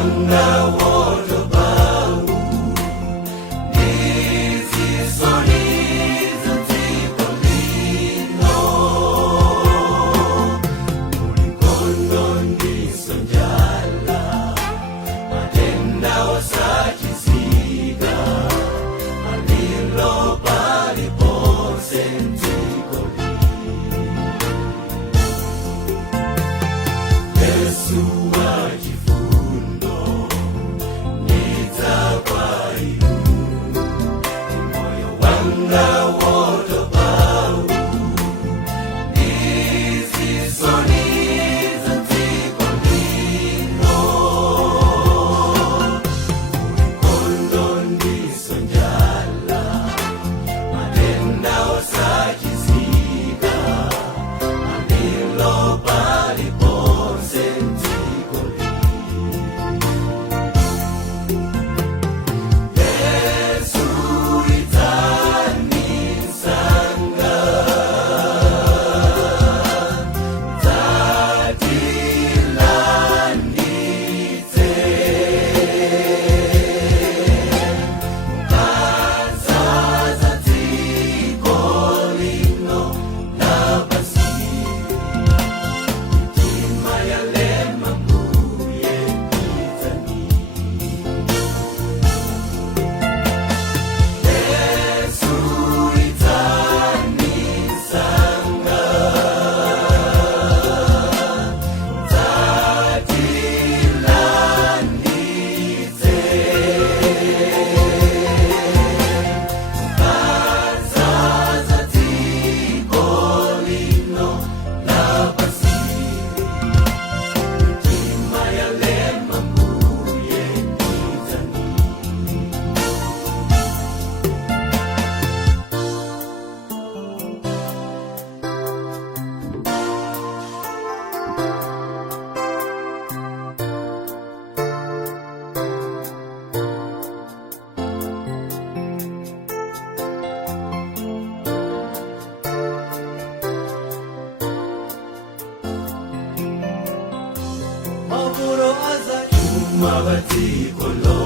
wanga woto bau nizisoniza dziko lino mulikondo ndiso njala matenda osachizika alilo paliponse dziko lino Yesu wachifundo nidzakwailu moyo wanga woto bau nizisoniza dziko lino mulikondo ndiso njala matenda osachizika alilo paliponse dziko Yesu idzanisanga dzatilanditse mukadzaza dziko lino lapasi mitima yalema mbuye idzani Yesu idzanisanga dzatilanditse mukadzaza dziko lino lapasi mitima yalema mbuye idzani Maburo aza chuma batiko lo